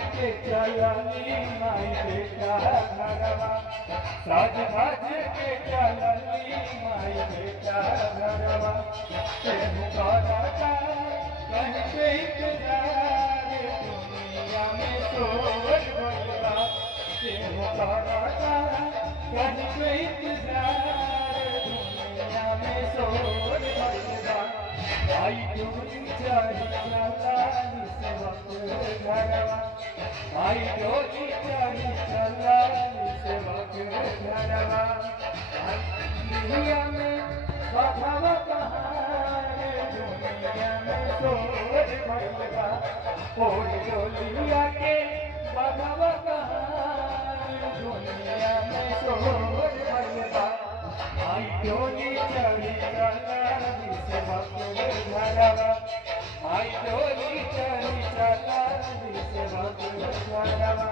चलनी माई बेटा घरवा साज भाज के चलनी माई बेटा घरवा तेनु कराता कहीं पे इंतजार दुनिया में सोच भरवा तेनु कराता कहीं पे इंतजार दुनिया में सोच भरवा आई डोली चढ़ी चलानी से वक्त घरवा आई डोली चढ़ी चलानी से वक्त घरवा दुनिया में बधावा कहानी दुनिया में सोच भरवा ओढ़ डोलिया के बधावा कहानी दुनिया में सोच भरवा आई डोली चढ़ी चलानी से वक्त घरवा आई डोली चढ़ी चलानी से वक्त घरवा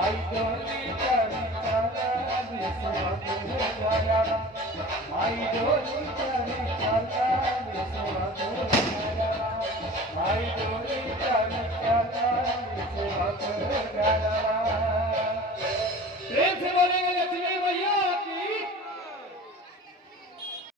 आई डोली चढ़ी चलानी से वक्त घरवा आई डोली